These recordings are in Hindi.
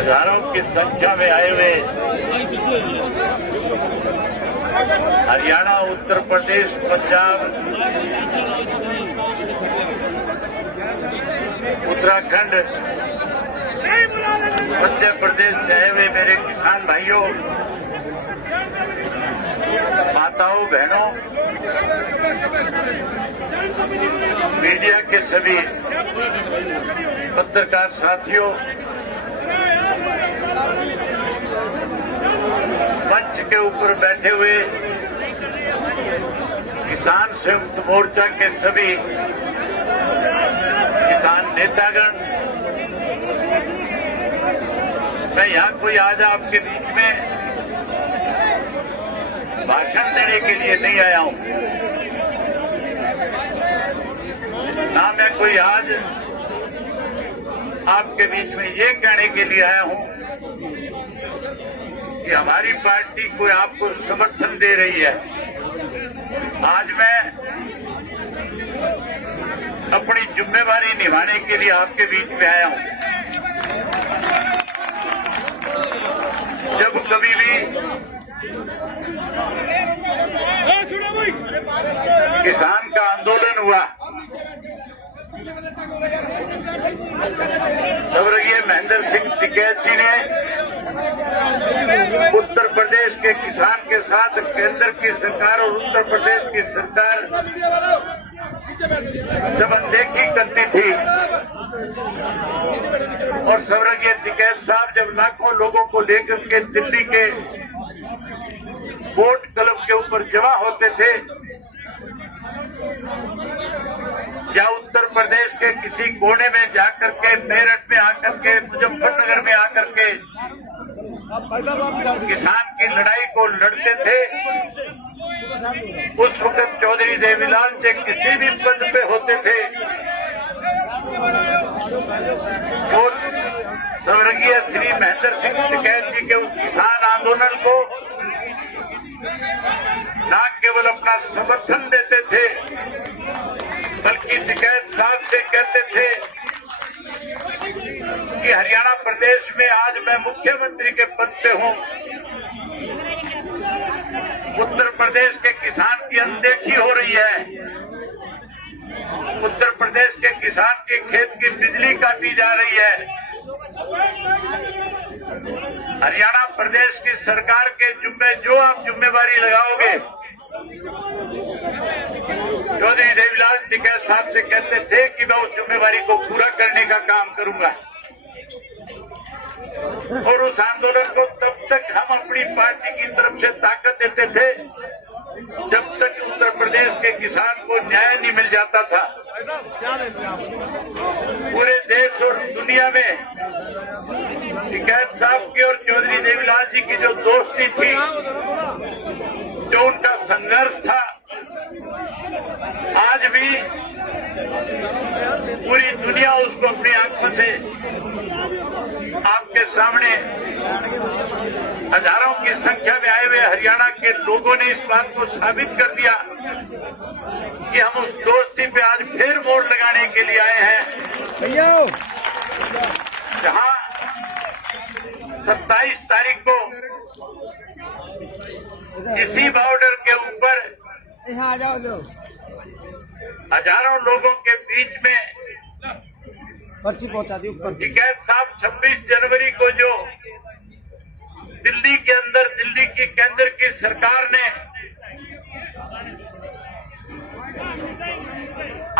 हजारों की संख्या में आए हुए हरियाणा, उत्तर प्रदेश, पंजाब, उत्तराखंड, मध्य प्रदेश से आए हुए मेरे किसान भाइयों, माताओं, बहनों, मीडिया के सभी पत्रकार साथियों, मंच के ऊपर बैठे हुए किसान संयुक्त मोर्चा के सभी किसान नेतागण, मैं यहाँ कोई आज आपके बीच में भाषण देने के लिए नहीं आया हूँ, ना मैं कोई आज आपके बीच में ये कहने के लिए आया हूँ कि हमारी पार्टी कोई आपको समर्थन दे रही है। आज मैं अपनी जिम्मेवारी निभाने के लिए आपके बीच में आया हूँ। जब कभी भी किसान का आंदोलन हुआ, स्वर्गीय महेंद्र सिंह टिकैत जी ने उत्तर प्रदेश के किसान के साथ केंद्र की सरकार और उत्तर प्रदेश की सरकार जब अनदेखी करती थी और स्वर्गीय टिकैत साहब जब लाखों लोगों को लेकर के दिल्ली के वोट क्लब के ऊपर जमा होते थे, या उत्तर प्रदेश के किसी कोने में जाकर के, मेरठ में आकर के, मुजफ्फरनगर में आकर के किसान की लड़ाई को लड़ते थे, उस वक्त चौधरी देवीलाल जी किसी भी पद पे होते थे, और स्वर्गीय श्री महेंद्र सिंह टिकैत जी के उस किसान आंदोलन को न केवल अपना समर्थन देते थे, बल्कि टिकैत साहब से कहते थे कि हरियाणा प्रदेश में आज मैं मुख्यमंत्री के पद पे हूँ, उत्तर प्रदेश के किसान की अनदेखी हो रही है, उत्तर प्रदेश के किसान के खेत की बिजली काटी जा रही है, हरियाणा प्रदेश की सरकार के जुम्मे जो आप जिम्मेवारी लगाओगे, चौधरी देवीलाल टिकैत साहब से कहते थे कि मैं उस जिम्मेवारी को पूरा करने का काम करूंगा। और उस आंदोलन को तब तक हम अपनी पार्टी की तरफ से ताकत देते थे जब तक उत्तर प्रदेश के किसान को न्याय नहीं मिल जाता था। पूरे देश और दुनिया में टिकैत साहब की और चौधरी देवीलाल जी की जो दोस्ती थी, जो उनका संघर्ष था, आज भी पूरी दुनिया उसको अपनी आंखों से आपके सामने हजारों की संख्या में आए हुए हरियाणा के लोगों ने इस बात को साबित कर दिया कि हम उस दोस्ती पे आज फिर मोड़ लगाने के लिए आए हैं। जहां 27 तारीख को इसी बॉर्डर के ऊपर हजारों लोगों के बीच में पर्ची पहुंचा दी ऊपर। टिकैत साहब 26 जनवरी को जो दिल्ली के अंदर दिल्ली की केंद्र की सरकार ने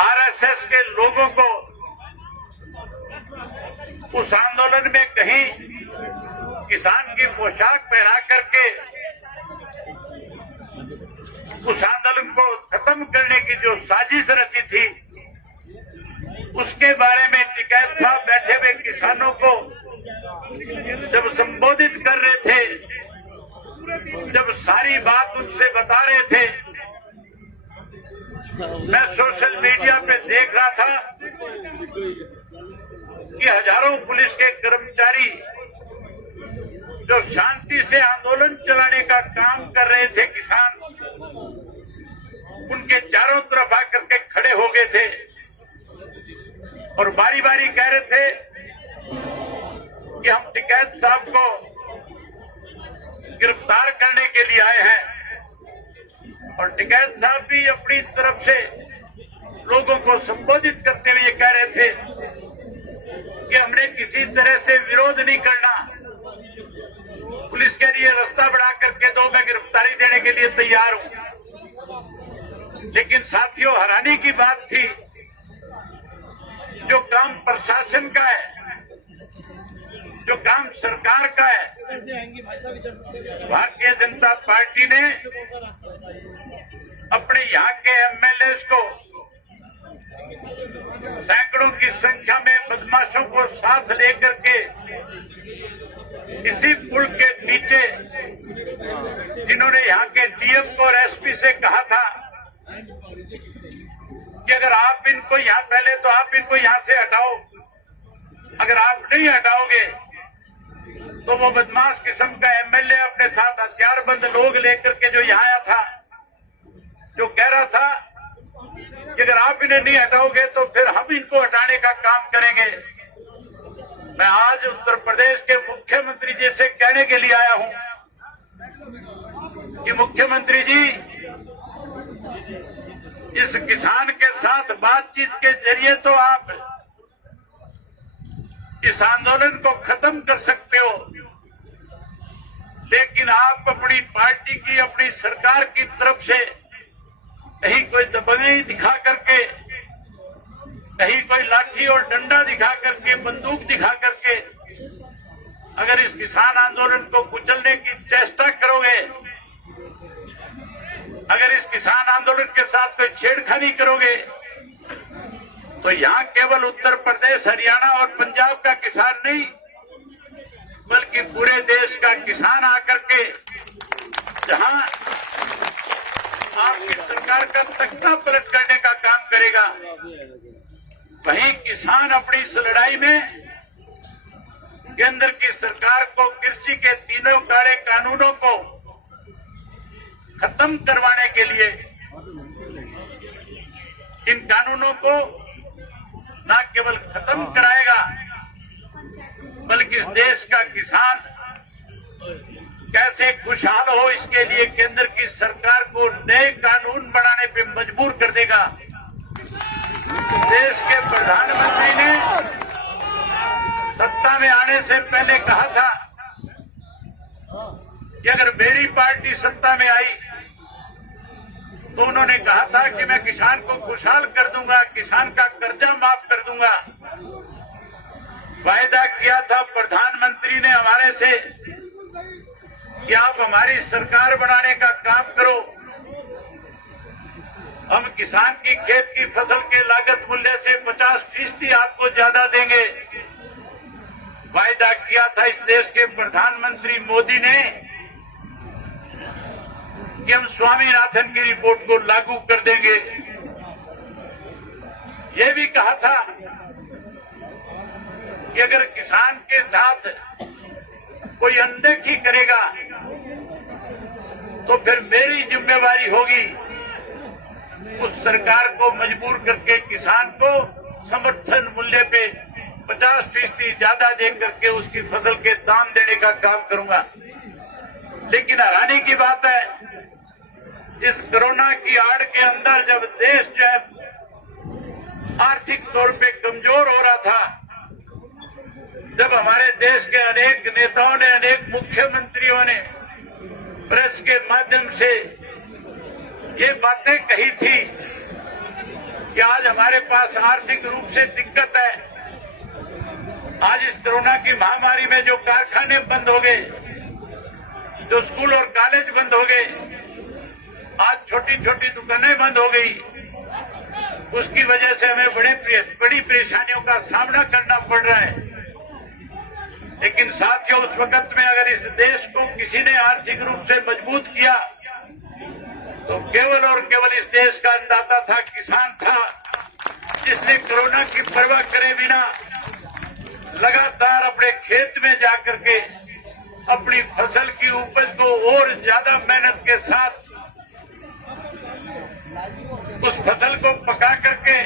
आरएसएस के लोगों को उस आंदोलन में कहीं किसान की पोशाक पहना करके उस आंदोलन को खत्म करने की जो साजिश रची थी, उसके बारे में टिकैत साहब बैठे हुए किसानों को जब संबोधित कर रहे थे, जब सारी बात उनसे बता रहे थे, मैं सोशल मीडिया पे देख रहा था कि हजारों पुलिस के कर्मचारी जो शांति से आंदोलन चलाने का काम कर रहे थे, किसान उनके चारों तरफ आकर के खड़े हो गए थे और बारी बारी कह रहे थे कि हम टिकैत साहब को गिरफ्तार करने के लिए आए हैं और टिकैत साहब भी अपनी तरफ से लोगों को संबोधित करते हुए ये कह रहे थे कि हमने किसी तरह से विरोध नहीं करना, पुलिस के लिए रास्ता बढ़ा करके दो, मैं गिरफ्तारी देने के लिए तैयार हूं। लेकिन साथियों, हैरानी की बात थी, जो काम प्रशासन का है, जो काम सरकार का है, भारतीय जनता पार्टी ने अपने यहाँ के एमएलए को सैकड़ों की संख्या में बदमाशों को साथ लेकर के इसी पुल के नीचे, जिन्होंने यहाँ के डीएम को और एसपी से कहा था कि अगर आप इनको यहाँ, पहले तो आप इनको यहाँ से हटाओ, अगर आप नहीं हटाओगे तो वो बदमाश किस्म का एमएलए अपने साथ हथियारबंद लोग लेकर के जो यहाँ आया था, जो कह रहा था कि अगर आप इन्हें नहीं हटाओगे तो फिर हम इनको हटाने का काम करेंगे। मैं आज उत्तर प्रदेश के मुख्यमंत्री जी से कहने के लिए आया हूं कि मुख्यमंत्री जी, इस किसान के साथ बातचीत के जरिए तो आप इस आंदोलन को खत्म कर सकते हो, लेकिन आप अपनी पार्टी की, अपनी सरकार की तरफ से कहीं कोई दबंगई दिखा करके, कहीं कोई लाठी और डंडा दिखा करके, बंदूक दिखा करके अगर इस किसान आंदोलन को कुचलने की चेष्टा करोगे, अगर इस किसान आंदोलन के साथ कोई छेड़खानी करोगे, तो यहाँ केवल उत्तर प्रदेश, हरियाणा और पंजाब का किसान नहीं, बल्कि पूरे देश का किसान आकर के जहां आपकी सरकार का तख्ता पलट करने का काम करेगा, वहीं किसान अपनी इस लड़ाई में केंद्र की सरकार को कृषि के तीनों काले कानूनों को खत्म करवाने के लिए, इन कानूनों को न केवल खत्म कराएगा, बल्कि इस देश का किसान कैसे खुशहाल हो, इसके लिए केंद्र की सरकार को नए कानून बनाने पे मजबूर कर देगा। देश के प्रधानमंत्री ने सत्ता में आने से पहले कहा था कि अगर मेरी पार्टी सत्ता में आई तो उन्होंने कहा था कि मैं किसान को खुशहाल कर दूंगा, किसान का कर्जा माफ कर दूंगा। वायदा किया था प्रधानमंत्री ने हमारे से कि आप हमारी सरकार बनाने का काम करो, हम किसान की खेत की फसल के लागत मूल्य से 50% आपको ज्यादा देंगे। वायदा किया था इस देश के प्रधानमंत्री मोदी ने कि हम स्वामीनाथन की रिपोर्ट को लागू कर देंगे। ये भी कहा था कि अगर किसान के साथ कोई अनदेखी करेगा तो फिर मेरी जिम्मेवारी होगी उस सरकार को मजबूर करके किसान को समर्थन मूल्य पे 50% ज्यादा दे करके उसकी फसल के दाम देने का काम करूंगा। लेकिन हैरानी की बात है, इस कोरोना की आड़ के अंदर जब देश जो है आर्थिक तौर पे कमजोर हो रहा था, जब हमारे देश के अनेक नेताओं ने, अनेक मुख्यमंत्रियों ने प्रेस के माध्यम से ये बातें कही थी कि आज हमारे पास आर्थिक रूप से दिक्कत है, आज इस कोरोना की महामारी में जो कारखाने बंद हो गए, जो स्कूल और कॉलेज बंद हो गए, आज छोटी छोटी दुकानें बंद हो गई, उसकी वजह से हमें बड़ी परेशानियों का सामना करना पड़ रहा है। लेकिन साथियों, उस वक्त में अगर इस देश को किसी ने आर्थिक रूप से मजबूत किया तो केवल और केवल इस देश का अन्नदाता था, किसान था, जिसने कोरोना की परवाह करे बिना लगातार अपने खेत में जाकर के अपनी फसल की उपज को और ज्यादा मेहनत के साथ उस फसल को पका करके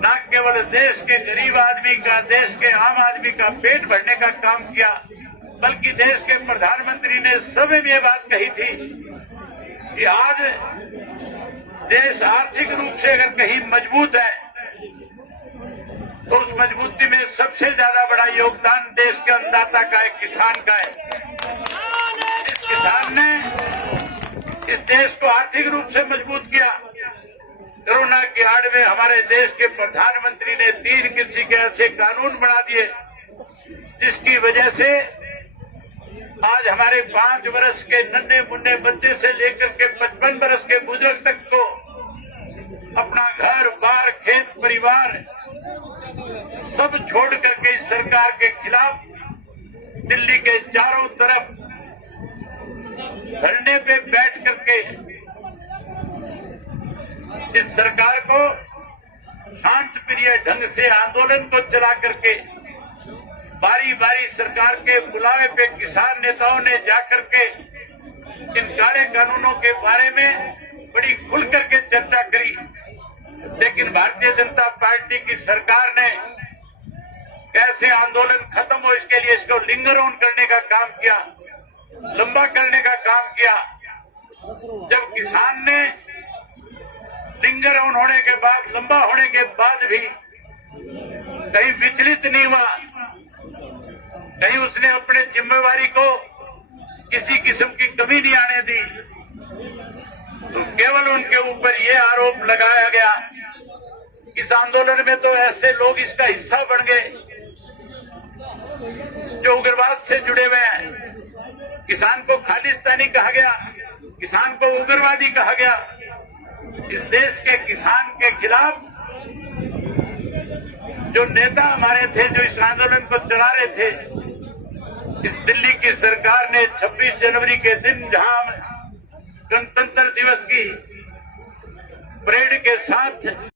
न केवल देश के गरीब आदमी का, देश के आम आदमी का पेट भरने का काम किया, बल्कि देश के प्रधानमंत्री ने सभी में ये बात कही थी कि आज देश आर्थिक रूप से अगर कहीं मजबूत है तो उस मजबूती में सबसे ज्यादा बड़ा योगदान देश के अन्नदाता का है, किसान का है। इस किसान ने इस देश को आर्थिक रूप से मजबूत किया। कोरोना की आड़ में हमारे देश के प्रधानमंत्री ने 3 कृषि के ऐसे कानून बना दिए जिसकी वजह से आज हमारे 5 वर्ष के नन्हे मुन्ने बच्चे से लेकर के 55 वर्ष के बुजुर्ग तक को अपना घर बार खेत परिवार सब छोड़ करके इस सरकार के खिलाफ दिल्ली के चारों तरफ धरने पे बैठ करके इस सरकार को शांत प्रिय ढंग से आंदोलन को चला करके बारी बारी सरकार के बुलावे पे किसान नेताओं ने जाकर के इन काले कानूनों के बारे में बड़ी खुल करके चर्चा करी। लेकिन भारतीय जनता पार्टी की सरकार ने कैसे आंदोलन खत्म हो इसके लिए इसको लिंगर ऑन करने का काम किया, लंबा करने का काम किया। जब किसान ने लिंगर ऑन होने के बाद, लंबा होने के बाद भी कहीं विचलित नहीं हुआ, कहीं उसने अपने जिम्मेवारी को किसी किस्म की कमी नहीं आने दी, तो केवल उनके ऊपर ये आरोप लगाया गया। इस आंदोलन में तो ऐसे लोग इसका हिस्सा बन गए जो उग्रवाद से जुड़े हुए हैं। किसान को खालिस्तानी कहा गया, किसान को उग्रवादी कहा गया। इस देश के किसान के खिलाफ जो नेता हमारे थे, जो इस आंदोलन को चला रहे थे, इस दिल्ली की सरकार ने 26 जनवरी के दिन जहां गणतंत्र दिवस की परेड के साथ